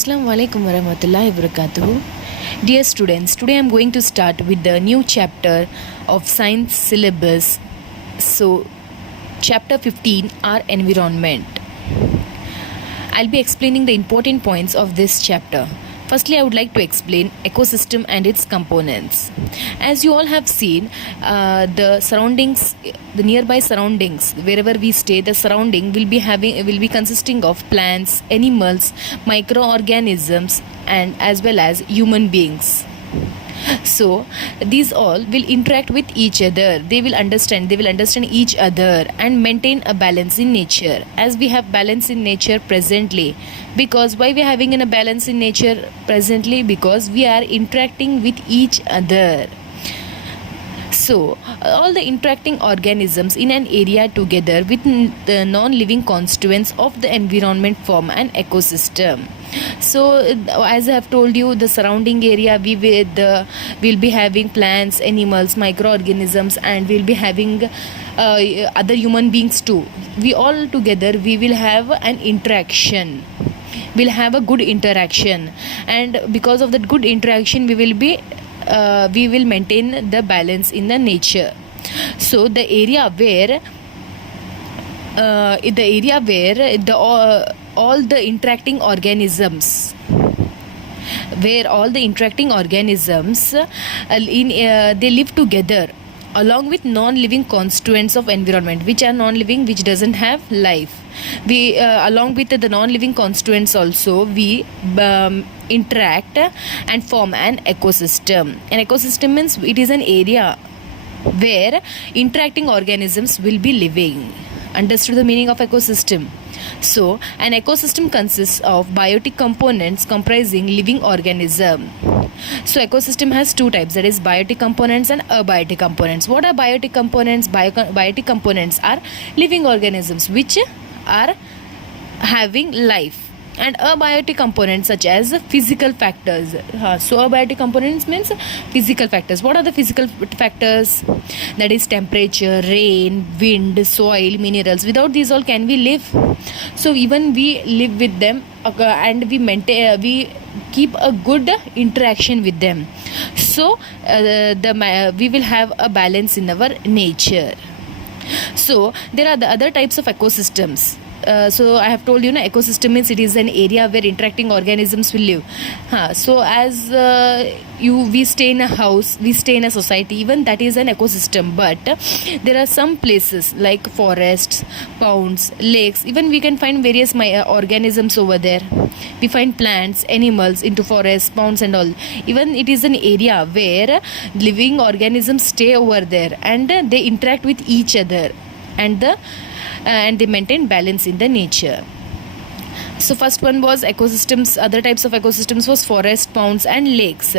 Assalamu alaikum warahmatullahi wabarakatuh. Dear students, today I am going to start with the new chapter of science syllabus. So, chapter 15, our environment. I'll be explaining the important points of this chapter. Firstly, I would like to explain ecosystem and its components. As you all have seen, the surroundings, the nearby surroundings, wherever we stay, the surrounding will be consisting of plants, animals, microorganisms, and as well as human beings. So these all will interact with each other. They will understand each other and maintain a balance in nature. As we have balance in nature presently, because why we are having a balance in nature presently? Because we are interacting with each other. So, all the interacting organisms in an area together with the non-living constituents of the environment form an ecosystem. So, as I have told you, the surrounding area we'll be having plants, animals, microorganisms, and we'll be having other human beings too. We all together we will have an interaction. We'll have a good interaction, and because of that good interaction, we will maintain the balance in the nature. So the area where all the interacting organisms they live together along with non-living constituents of environment, which are non-living, which doesn't have life. We along with the non-living constituents also we interact and form an ecosystem. An ecosystem means it is an area where interacting organisms will be living. Understood the meaning of ecosystem? So an ecosystem consists of biotic components comprising living organism. So ecosystem has two types, that is biotic components and abiotic components. What are biotic components? Biotic components are living organisms which are having life, and abiotic components such as physical factors. So abiotic components means physical factors. What are the physical factors? That is temperature, rain, wind, soil, minerals. Without these all can we live? So even we live with them and we keep a good interaction with them. So we will have a balance in our nature. So there are the other types of ecosystems. So I have told you, ecosystem means it is an area where interacting organisms will live. So as we stay in a house, we stay in a society, even that is an ecosystem. But there are some places like forests, ponds, lakes. Even we can find various organisms over there. We find plants, animals into forests, ponds and all. Even it is an area where living organisms stay over there and they interact with each other, and they maintain balance in the nature. So first one was ecosystems. Other types of ecosystems was forest, ponds and lakes.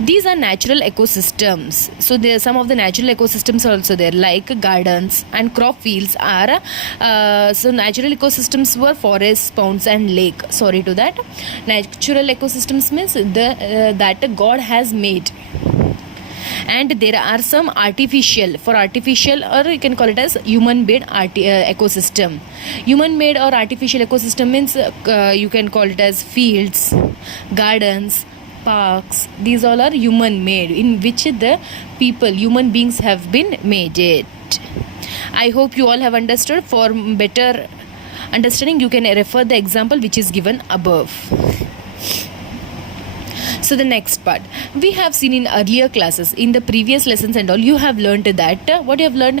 These are natural ecosystems. So there are some of the natural ecosystems are also there, like gardens and crop fields are so natural ecosystems were forests, ponds and lake. Sorry to that. Natural ecosystems means that God has made. And there are some artificial, or you can call it as human made ecosystem. Human made or artificial ecosystem means you can call it as fields, gardens, parks. These all are human made, in which the human beings have been made it. I hope you all have understood. For better understanding, you can refer the example which is given above. So the next part, we have seen in earlier classes, in the previous lessons and all, you have learned that what you have learned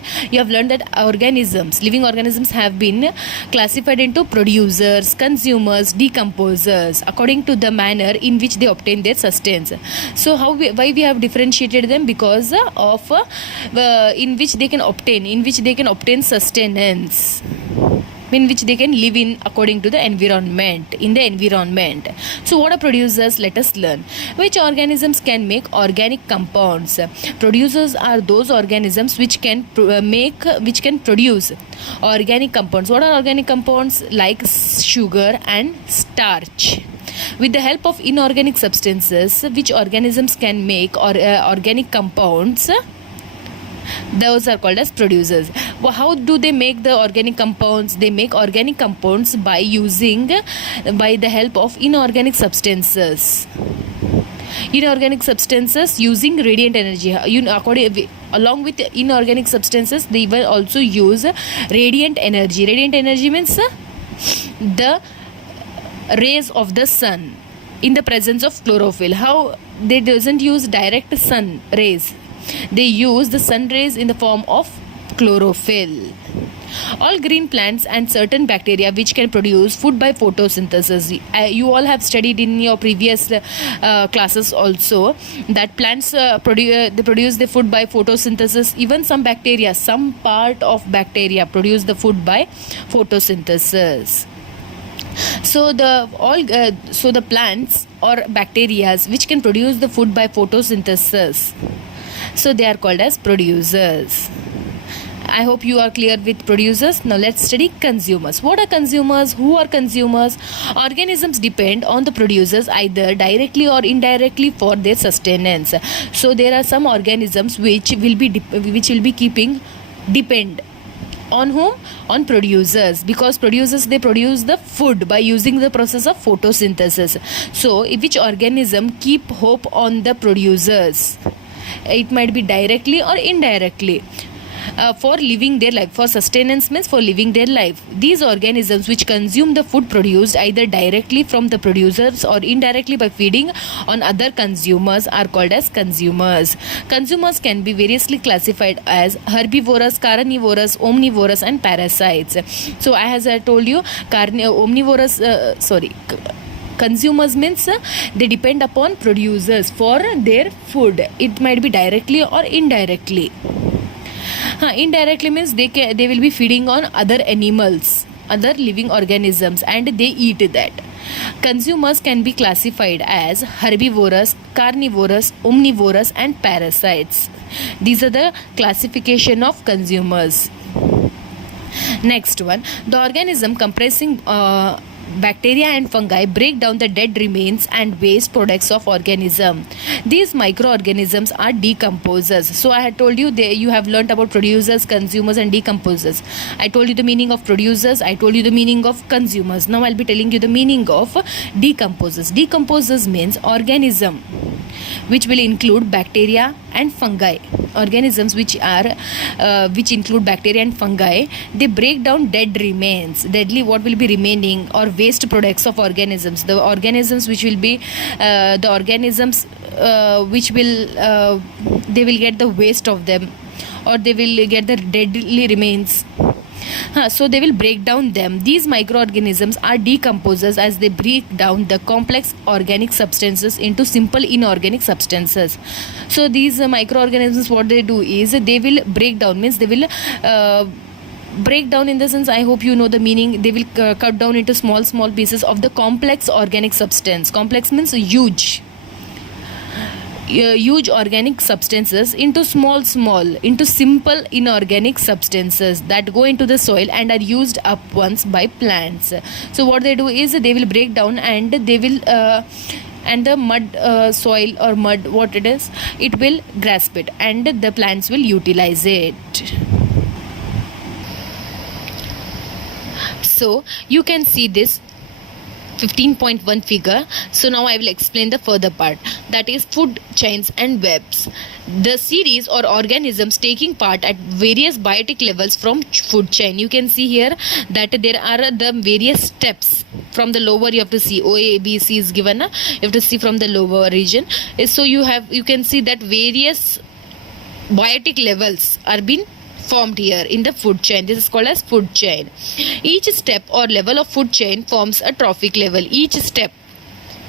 that living organisms have been classified into producers, consumers, decomposers according to the manner in which they obtain their sustenance. So why we have differentiated them? Because of in which they can obtain sustenance, in which they can live in according to the environment, in the environment. So what are producers? Let us learn. Which organisms can make organic compounds? Producers are those organisms which can produce organic compounds. What are organic compounds? Like sugar and starch. With the help of inorganic substances, which organisms can make organic compounds? Those are called as producers. Well, how do they make the organic compounds? They make organic compounds by the help of inorganic substances. Inorganic substances using radiant energy. Along with inorganic substances, they will also use radiant energy. Radiant energy means the rays of the sun in the presence of chlorophyll. How they doesn't use direct sun rays, they use the sun rays in the form of chlorophyll. All green plants and certain bacteria which can produce food by photosynthesis. You all have studied in your previous classes also that plants they produce the food by photosynthesis. Even some bacteria, some part of bacteria produce the food by photosynthesis. So the plants or bacteria which can produce the food by photosynthesis, so they are called as producers. I hope you are clear with producers. Now let's study consumers. What are consumers? Who are consumers? Organisms depend on the producers either directly or indirectly for their sustenance. So there are some organisms which will be depend on whom? On producers, because producers, they produce the food by using the process of photosynthesis. So which organism keep hope on the producers? It might be directly or indirectly. For living their life, for sustenance means for living their life. These organisms which consume the food produced either directly from the producers or indirectly by feeding on other consumers are called as consumers. Consumers can be variously classified as herbivorous, carnivorous, omnivorous and parasites. So as I told you, consumers means they depend upon producers for their food. It might be directly or indirectly. Indirectly means they will be feeding on other animals, other living organisms, and they eat that. Consumers can be classified as herbivorous, carnivorous, omnivorous and parasites. These are the classification of consumers. Next one, the organism comprising bacteria and fungi break down the dead remains and waste products of organism. These microorganisms are decomposers. So I had told you you have learnt about producers, consumers and decomposers. I told you the meaning of producers, I told you the meaning of consumers. Now I'll be telling you the meaning of decomposers. Decomposers means organism which will include bacteria and fungi. Organisms which include bacteria and fungi, they break down dead remains. Deadly, what will be remaining or waste products of organisms. The organisms which will be they will get the waste of them, or they will get the deadly remains. So they will break down them. These microorganisms are decomposers as they break down the complex organic substances into simple inorganic substances. So these microorganisms, what they do is they will break down, means they will break down in the sense, I hope you know the meaning. They will cut down into small pieces of the complex organic substance. Complex means huge organic substances into small into simple inorganic substances that go into the soil and are used up once by plants. So what they do is they will break down and they will and the mud soil or mud, what it is, it will grasp it and the plants will utilize it. So you can see this 15.1 figure. So now I will explain the further part, that is food chains and webs. The series or organisms taking part at various biotic levels from food chain. You can see here that there are the various steps. From the lower you have to see O, A, B, C is given. You have to see from the lower region. So you can see that various biotic levels are being formed here in the food chain. This is called as food chain. Each step or level of food chain forms a trophic level. Each step,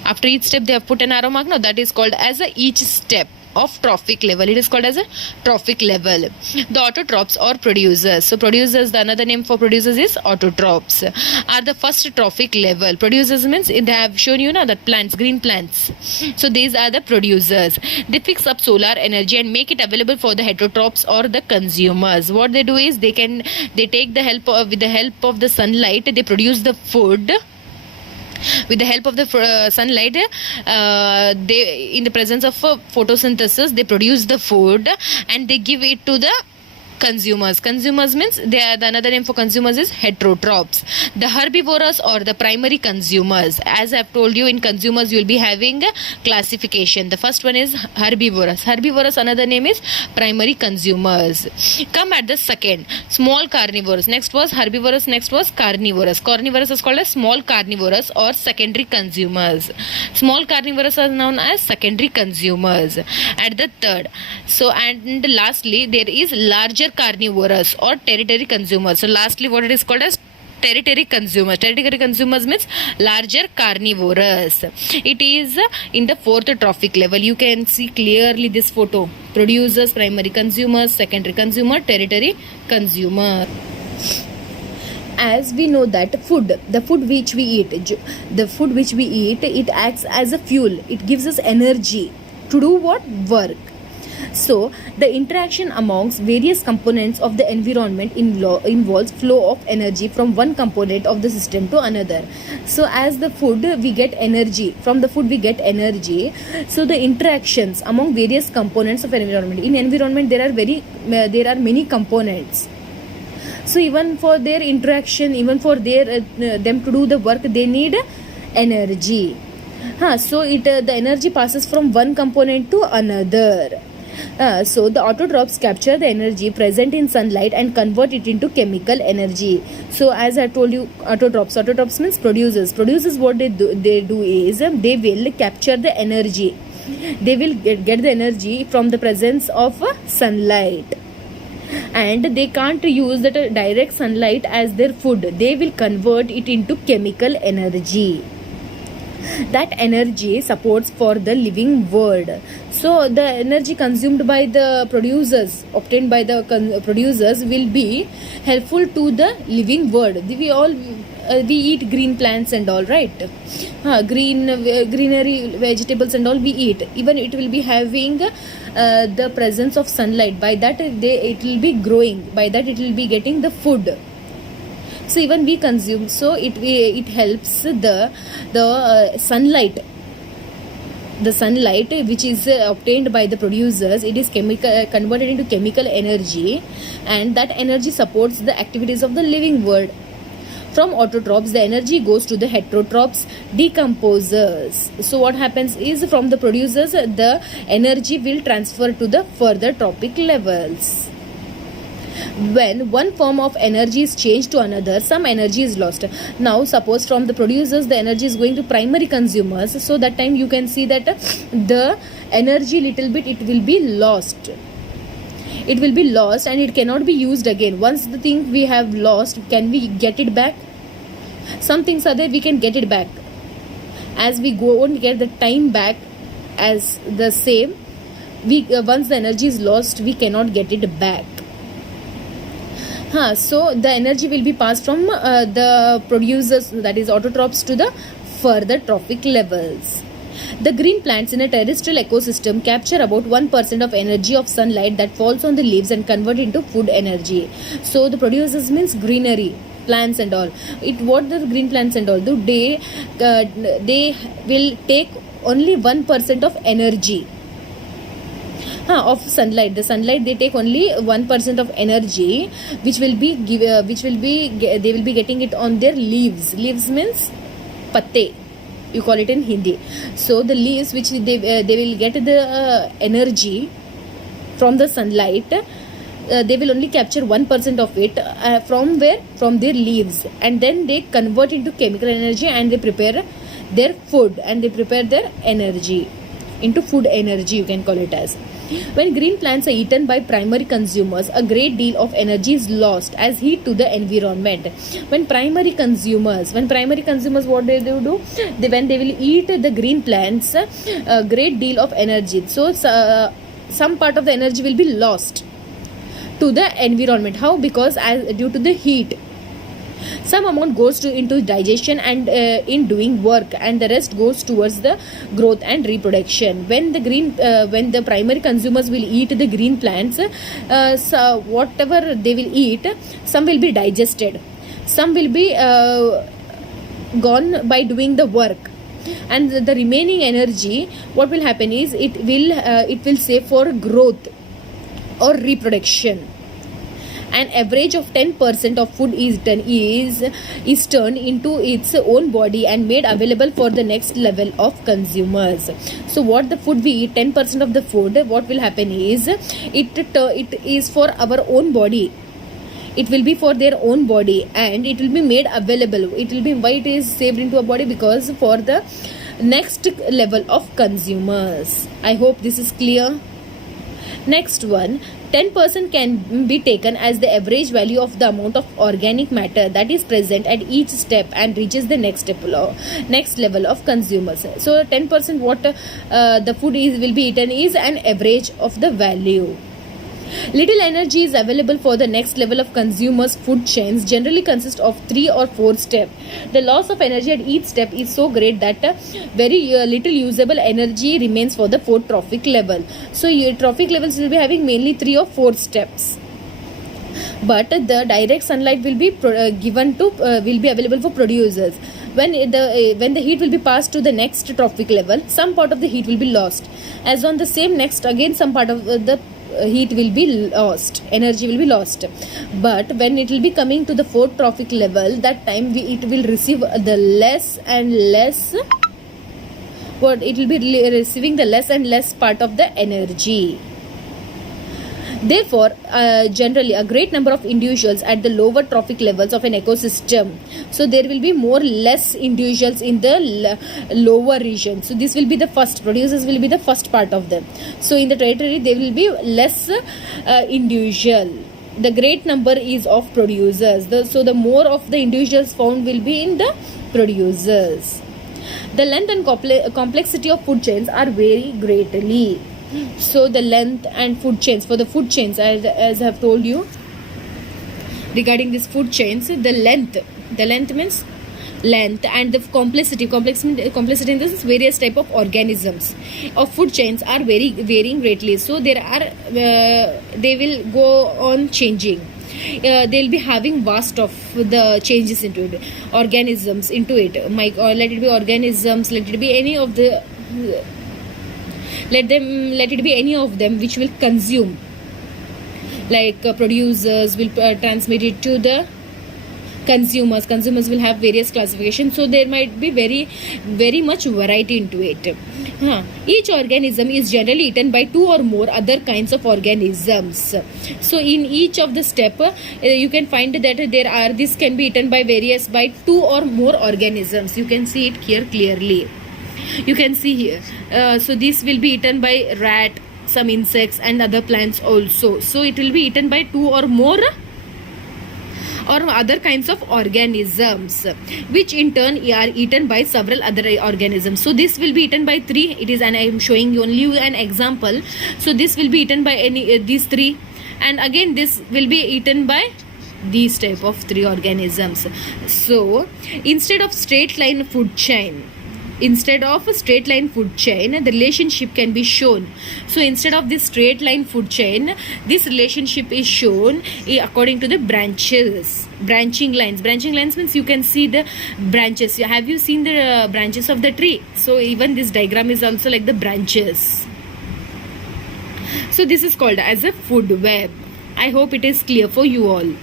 after each step they have put an arrow mark. Now that is called as each step of trophic level. It is called as a trophic level. The autotrophs or producers. So producers, the another name for producers is autotrophs, are the first trophic level. Producers means they have shown you now that plants, green plants. So these are the producers. They fix up solar energy and make it available for the heterotrophs or the consumers. What they do is they take with the help of the sunlight, they produce the food. With the help of the sunlight, they, in the presence of photosynthesis, they produce the food and they give it to the Consumers means they are, the another name for consumers is heterotrophs. The herbivorous or the primary consumers. As I have told you, in consumers you will be having a classification. The first one is herbivorous. Herbivorous, another name is primary consumers. Come at the second, small carnivorous. Next was herbivorous, next was carnivorous. Carnivorous is called as small carnivorous or secondary consumers. Small carnivorous are known as secondary consumers. At the third, so and lastly there is larger carnivorous or territory consumers. So lastly what it is called as territory consumers. Territory consumers means larger carnivorous. It is in the fourth trophic level. You can see clearly this photo. Producers, primary consumers, secondary consumer, territory consumer. As we know that the food which we eat, it acts as a fuel. It gives us energy to do what? Work. So the interaction amongst various components of the environment involves flow of energy from one component of the system to another. So as the food we get energy, from the food we get energy. So the interactions among various components of environment. In environment there are many components. So even for their interaction, even for them to do the work, they need energy. So the energy passes from one component to another. So the autotrophs capture the energy present in sunlight and convert it into chemical energy. So as I told you, autotrophs means producers. Producers, what they do is they will capture the energy. They will get the energy from the presence of sunlight. And they can't use that direct sunlight as their food. They will convert it into chemical energy. That energy supports for the living world. So the energy consumed by the producers, obtained by the producers, will be helpful to the living world. We eat green plants and all, right? Greenery vegetables and all we eat. Even it will be having the presence of sunlight. By that it will be growing. By that it will be getting the food. So even we consume. So it helps the sunlight. The sunlight which is obtained by the producers, it is converted into chemical energy, and that energy supports the activities of the living world. From autotrophs, the energy goes to the heterotrophs, decomposers. So what happens is, from the producers, the energy will transfer to the further trophic levels. When one form of energy is changed to another, some energy is lost. Now suppose from the producers the energy is going to primary consumers, so that time you can see that the energy little bit it will be lost. It will be lost and it cannot be used again. Once the thing we have lost, can we get it back? Some things are there, we can get it back. As we go on get the time back as the same, once the energy is lost, we cannot get it back. So the energy will be passed from the producers, that is autotrophs, to the further trophic levels. The green plants in a terrestrial ecosystem capture about 1% of energy of sunlight that falls on the leaves and convert into food energy. So the producers means greenery, plants and all. What the green plants and all do, they will take only 1% of energy of sunlight. The sunlight, they take only 1% of energy, which will be they will be getting it on their leaves. Leaves means patte, you call it in Hindi. So the leaves which they will get the energy from the sunlight, they will only capture 1% of it from where? From their leaves, and then they convert into chemical energy and they prepare their food, and they prepare their energy into food energy, you can call it as. When green plants are eaten by primary consumers, a great deal of energy is lost as heat to the environment. When primary consumers, what they do? When they will eat the green plants, a great deal of energy. So some part of the energy will be lost to the environment. How? Because due to the heat. Some amount goes into digestion and in doing work, and the rest goes towards the growth and reproduction. When the primary consumers will eat the green plants, so whatever they will eat, some will be digested, some will be gone by doing the work, and the remaining energy, what will happen is it will save for growth or reproduction. An average of 10% of food is turned into its own body and made available for the next level of consumers. So what the food we eat, 10% of the food, what will happen is it is for our own body. It will be for their own body and it will be made available. It will be why it is saved into a body, because for the next level of consumers. I hope this is clear. Next one, 10% can be taken as the average value of the amount of organic matter that is present at each step and reaches the next level of consumers. So 10% what the food will be eaten is an average of the value. Little energy is available for the next level of consumers. Food chains generally consist of 3 or 4 steps. The loss of energy at each step is so great that very little usable energy remains for the 4th trophic level. So your trophic levels will be having mainly 3 or 4 steps. But the direct sunlight will be will be available for producers. When the heat will be passed to the next trophic level, some part of the heat will be lost. As on the same next, again some part of the heat will be lost, energy will be lost. But when it will be coming to the 4th trophic level, that time it will receive the less and less, it will be receiving the less and less part of the energy. Therefore, generally a great number of individuals at the lower trophic levels of an ecosystem. So there will be less individuals in the lower region. So this will be the first, producers will be the first part of them. So in the territory there will be less individual. The great number is of producers. So the more of the individuals found will be in the producers. The length and complexity of food chains are very greatly. So the length and food chains, for the food chains, as I have told you regarding these food chains, the length means length, and the complexity in this is various type of organisms of food chains are varying greatly. So there are they will go on changing. They'll be having vast of the changes into it, organisms into it. Let it be organisms, let it be any of the let it be any of them which will consume, like producers will transmit it to the consumers will have various classifications. So there might be very much variety into it. Each organism is generally eaten by 2 or more other kinds of organisms. So in each of the step you can find that this can be eaten by 2 or more organisms. You can see it here clearly. You can see here. So this will be eaten by rat, some insects and other plants also. So it will be eaten by 2 or more or other kinds of organisms, which in turn are eaten by several other organisms. So this will be eaten by 3. It is, and I am showing you only an example. So this will be eaten by these 3, and again this will be eaten by these type of 3 organisms. So instead of straight line food chain, the relationship can be shown. So instead of this straight line food chain, this relationship is shown according to the branching lines means you can see the branches. Have you seen the branches of the tree? So even this diagram is also like the branches. So this is called as a food web. I hope it is clear for you all.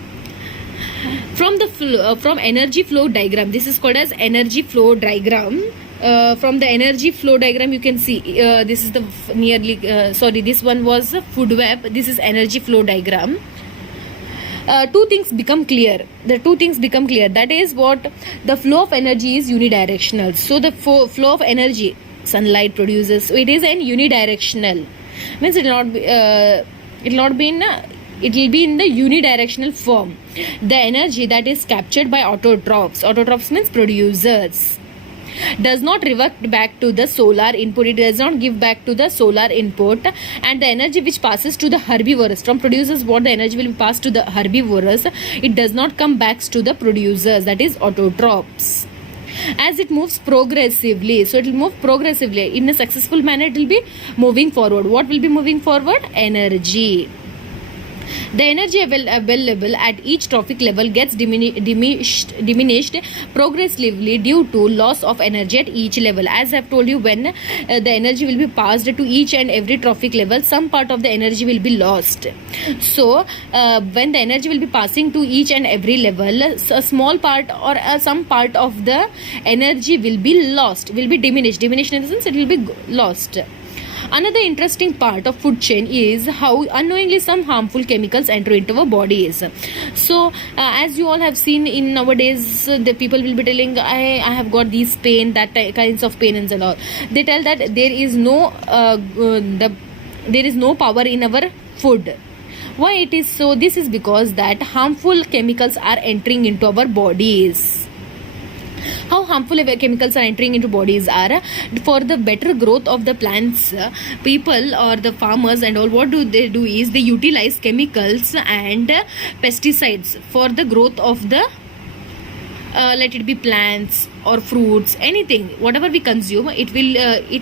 From energy flow diagram, this is called as energy flow diagram. From the energy flow diagram, you can see this is the this one was a food web. This is energy flow diagram. Two things become clear. That is what the flow of energy is unidirectional. So the flow of energy, sunlight produces. So it is an unidirectional. Means it will be in the unidirectional form. The energy that is captured by autotrophs means producers, does not revert back to the solar input. It does not give back to the solar input. And the energy which passes to the herbivores, from producers what the energy will be passed to the herbivores, it does not come back to the producers, that is autotrophs. As it moves progressively, so it will move progressively in a successful manner. It will be moving forward. What will be moving forward? Energy. The energy available at each trophic level gets diminished progressively due to loss of energy at each level. As I've told you, when the energy will be passed to each and every trophic level, some part of the energy will be lost. So when the energy will be passing to each and every level, so a small part or some part of the energy will be lost, will be diminished in the sense it will be lost. Another interesting part of food chain is how unknowingly some harmful chemicals enter into our bodies. So as you all have seen in nowadays, the people will be telling, I have got these pain, that kinds of pain and all. They tell that there is no power in our food. Why it is so? This is because that harmful chemicals are entering into our bodies. How harmful chemicals are entering into bodies are, for the better growth of the plants, people or the farmers and all, what do they do is they utilize chemicals and pesticides for the growth of the let it be plants or fruits, anything whatever we consume, it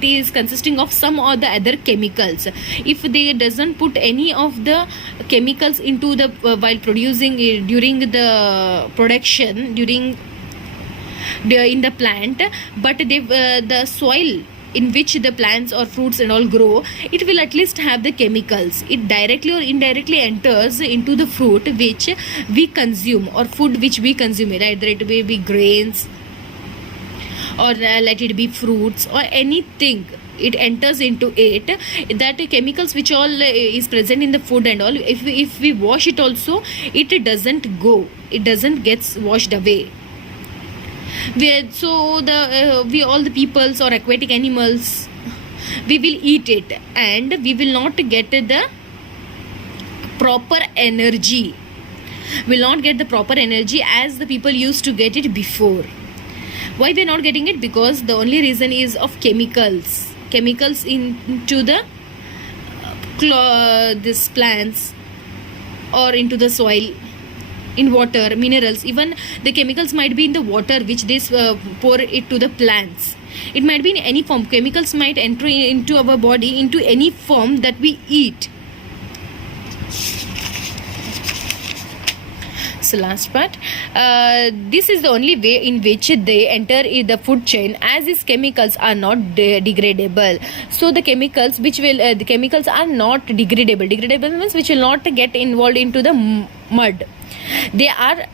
is consisting of some or the other chemicals. If they doesn't put any of the chemicals into the while producing during the production, in the plant, but the soil in which the plants or fruits and all grow, it will at least have the chemicals. It directly or indirectly enters into the fruit which we consume or food which we consume, either it may be grains or let it be fruits or anything. It enters into it, that chemicals which all is present in the food and all, if we wash it also, it doesn't go, it doesn't gets washed away. So we all the peoples or aquatic animals, we will eat it and we will not get the proper energy, will not get the proper energy as the people used to get it before. Why we are not getting it? Because the only reason is of chemicals into the this plants or into the soil, in water, minerals. Even the chemicals might be in the water which they pour it to the plants. It might be in any form. Chemicals might enter into our body into any form that we eat. So last part, this is the only way in which they enter the food chain, as these chemicals are not degradable. So the chemicals which will the chemicals are not degradable. Degradable means which will not get involved into the mud. They are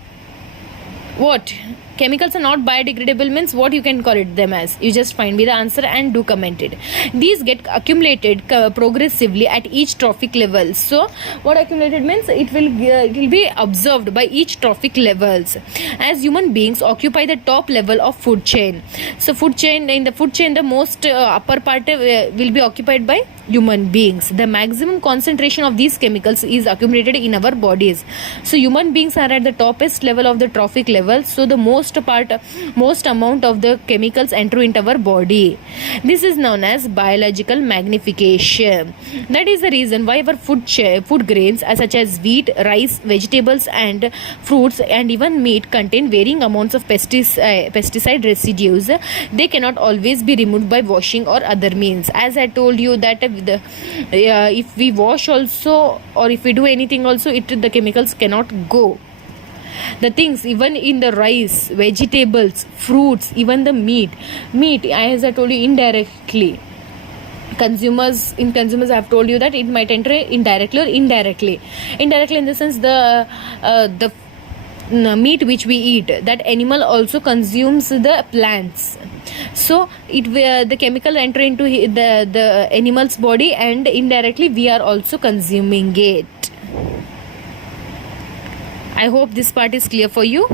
what? Chemicals are not biodegradable means what you can call it them as? You just find me the answer and do comment it. These get accumulated progressively at each trophic level. So what accumulated means? It will be observed by each trophic levels, as human beings occupy the top level of food chain. So in the food chain, the most upper part will be occupied by human beings. The maximum concentration of these chemicals is accumulated in our bodies. So human beings are at the toppest level of the trophic level. So the most amount of the chemicals enter into our body. This is known as biological magnification. That is the reason why our food grains such as wheat, rice, vegetables and fruits and even meat contain varying amounts of pesticide residues. They cannot always be removed by washing or other means. As I told you that if we wash also or if we do anything also, the chemicals cannot go. The things even in the rice, vegetables, fruits, even the meat, as I told you, indirectly consumers I have told you that it might enter indirectly or indirectly in the sense the meat which we eat, that animal also consumes the plants. So the chemical enter into the animal's body and indirectly we are also consuming it. I hope this part is clear for you.